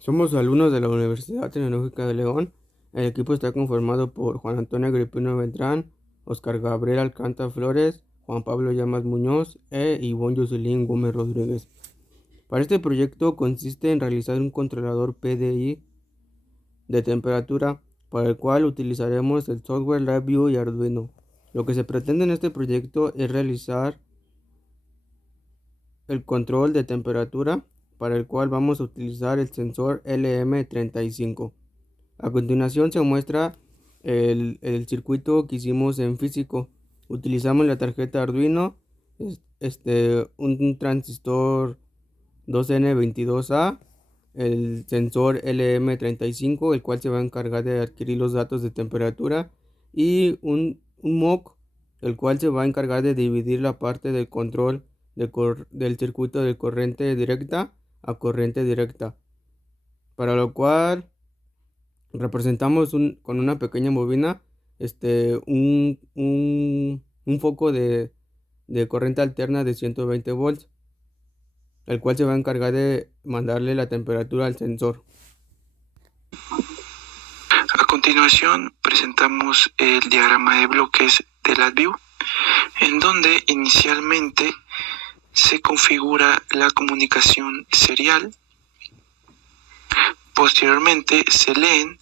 Somos alumnos de la Universidad Tecnológica de León. El equipo está conformado por Juan Antonio Agripino Beltrán, Oscar Gabriel Alcántara Flores, Juan Pablo Llamas Muñoz e Ivonne Jocelyn Gómez Rodríguez. Para este proyecto consiste en realizar un controlador PDI de temperatura, para el cual utilizaremos el software LabVIEW y Arduino. Lo que se pretende en este proyecto es realizar el control de temperatura, para el cual vamos a utilizar el sensor LM35. A continuación se muestra el circuito que hicimos en físico. Utilizamos la tarjeta Arduino, un transistor 2N22A, el sensor LM35, el cual se va a encargar de adquirir los datos de temperatura, y un MOC, el cual se va a encargar de dividir la parte del control del circuito de corriente directa a corriente directa, para lo cual representamos con una pequeña bobina un foco de corriente alterna de 120 volts, el cual se va a encargar de mandarle la temperatura al sensor. A continuación presentamos el diagrama de bloques de LabVIEW, en donde inicialmente se configura la comunicación serial. Posteriormente se leen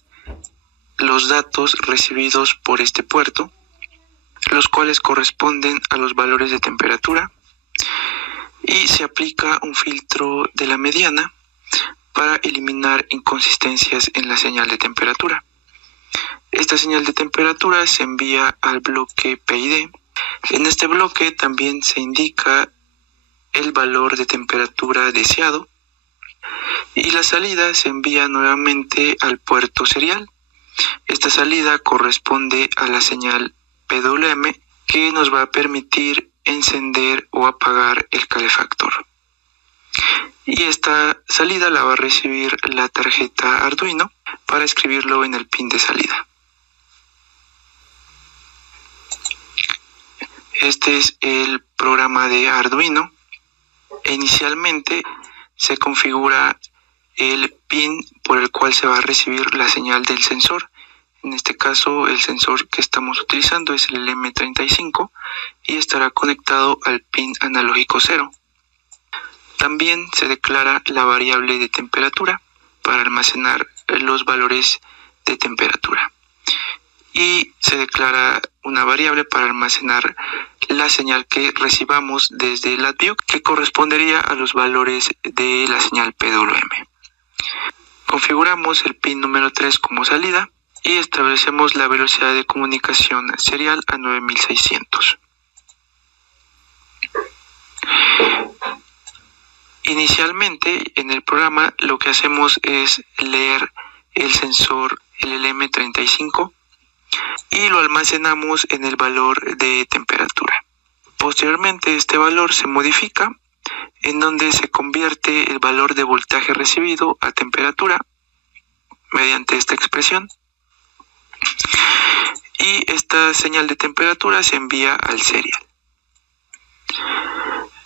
los datos recibidos por este puerto, los cuales corresponden a los valores de temperatura, y se aplica un filtro de la mediana para eliminar inconsistencias en la señal de temperatura. Esta señal de temperatura se envía al bloque PID. En este bloque también se indica el valor de temperatura deseado, y la salida se envía nuevamente al puerto serial. Esta salida corresponde a la señal PWM, que nos va a permitir encender o apagar el calefactor. Y esta salida la va a recibir la tarjeta Arduino para escribirlo en el pin de salida. Este es el programa de Arduino. Inicialmente se configura el pin por el cual se va a recibir la señal del sensor. En este caso, el sensor que estamos utilizando es el LM35 y estará conectado al pin analógico 0. También se declara la variable de temperatura para almacenar los valores de temperatura. Y se declara una variable para almacenar la señal que recibamos desde LabVIEW, que correspondería a los valores de la señal PWM. Configuramos el pin número 3 como salida y establecemos la velocidad de comunicación serial a 9600. Inicialmente en el programa lo que hacemos es leer el sensor, el LM35, y lo almacenamos en el valor de temperatura. Posteriormente este valor se modifica, en donde se convierte el valor de voltaje recibido a temperatura mediante esta expresión, y esta señal de temperatura se envía al serial.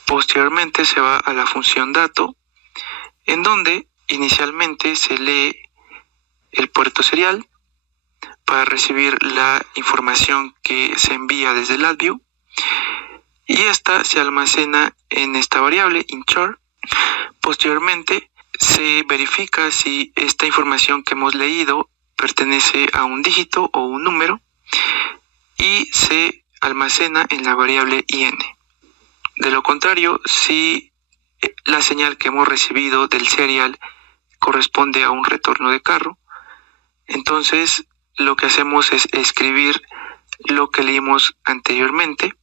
Posteriormente se va a la función dato, en donde inicialmente se lee el puerto serial para recibir la información que se envía desde LabVIEW, y esta se almacena en esta variable inchar. Posteriormente se verifica si esta información que hemos leído pertenece a un dígito o un número, y se almacena en la variable in. De lo contrario, si la señal que hemos recibido del serial corresponde a un retorno de carro, entonces lo que hacemos es escribir lo que leímos anteriormente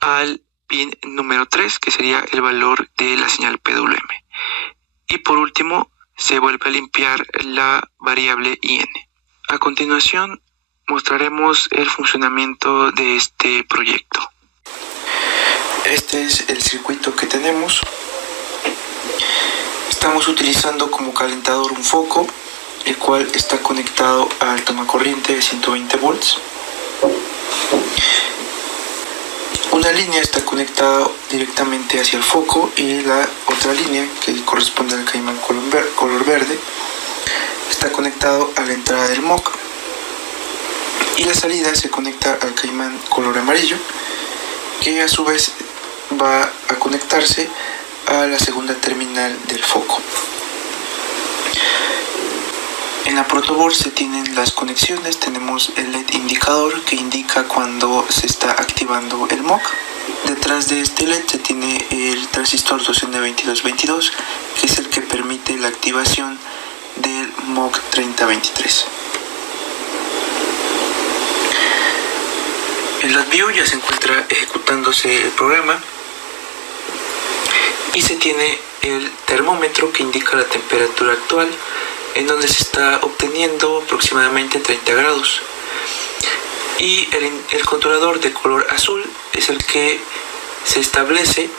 al pin número 3, que sería el valor de la señal PWM. Y por último, se vuelve a limpiar la variable in. A continuación, mostraremos el funcionamiento de este proyecto. Este es el circuito que tenemos. Estamos utilizando como calentador un foco, el cual está conectado al tomacorriente de 120 volts. Una línea está conectada directamente hacia el foco, y la otra línea, que corresponde al caimán color verde, conectado a la entrada del MOOC y la salida se conecta al caimán color amarillo, que a su vez va a conectarse a la segunda terminal del foco. En la protoboard se tienen las conexiones, tenemos el LED indicador que indica cuando se está activando el MOOC. Detrás de este LED se tiene el transistor 2N2222, que es el que permite la activación del MOOC 3023. En LabVIEW ya se encuentra ejecutándose el programa y se tiene el termómetro que indica la temperatura actual, en donde se está obteniendo aproximadamente 30 grados. Y el controlador de color azul es el que se establece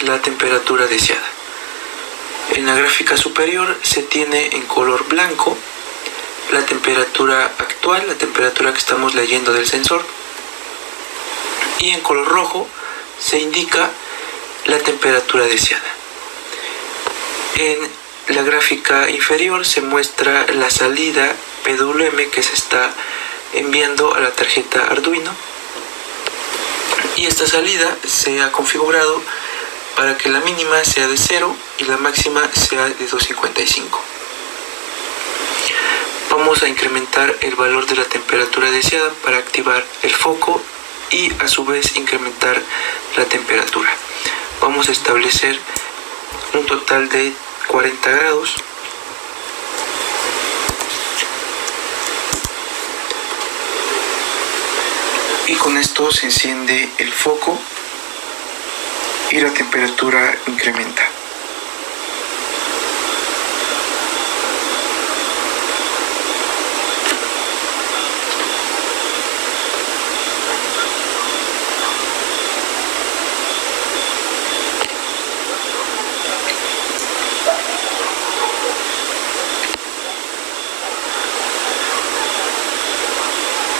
la temperatura deseada. En la gráfica superior se tiene en color blanco la temperatura actual, la temperatura que estamos leyendo del sensor, y en color rojo se indica la temperatura deseada. En la gráfica inferior se muestra la salida PWM que se está enviando a la tarjeta Arduino, y esta salida se ha configurado para que la mínima sea de 0 y la máxima sea de 255. Vamos a incrementar el valor de la temperatura deseada para activar el foco y a su vez incrementar la temperatura. Vamos a establecer un total de 40 grados. Y con esto se enciende el foco y la temperatura incrementa.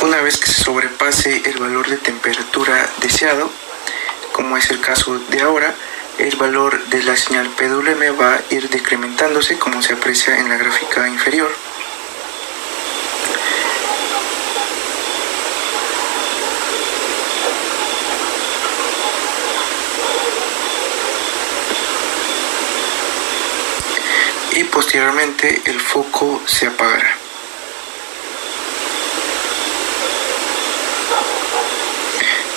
Una vez que se sobrepase el valor de temperatura deseado, como es el caso de ahora, el valor de la señal PWM va a ir decrementándose, como se aprecia en la gráfica inferior. Y posteriormente el foco se apagará.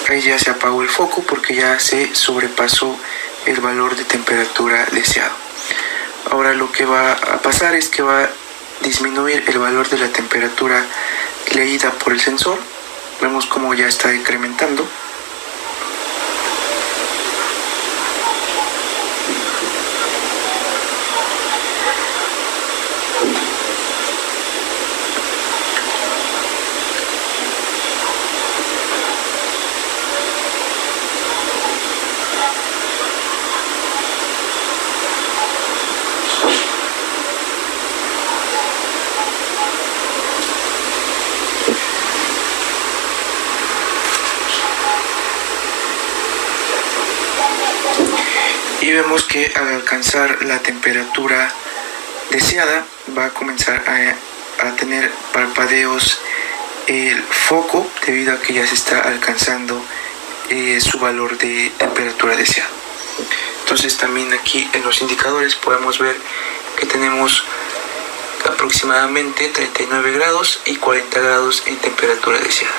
Ahí ya se apagó el foco porque ya se sobrepasó el valor de temperatura deseado. Ahora lo que va a pasar es que va a disminuir el valor de la temperatura leída por el sensor. Vemos cómo ya está incrementando. Y vemos que al alcanzar la temperatura deseada va a comenzar a tener parpadeos el foco, debido a que ya se está alcanzando su valor de temperatura deseada. Entonces también aquí en los indicadores podemos ver que tenemos aproximadamente 39 grados y 40 grados en temperatura deseada.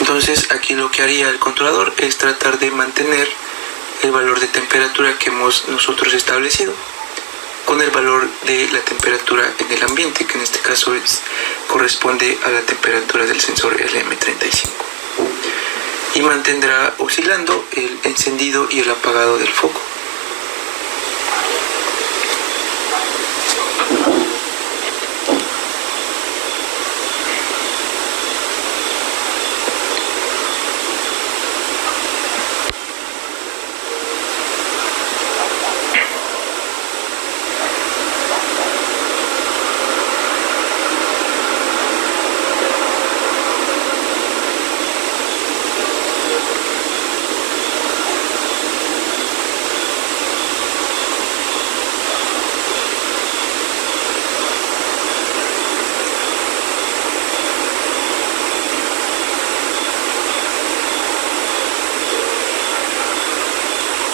Entonces aquí lo que haría el controlador es tratar de mantener el valor de temperatura que hemos nosotros establecido con el valor de la temperatura en el ambiente, que en este caso corresponde a la temperatura del sensor LM35, y mantendrá oscilando el encendido y el apagado del foco.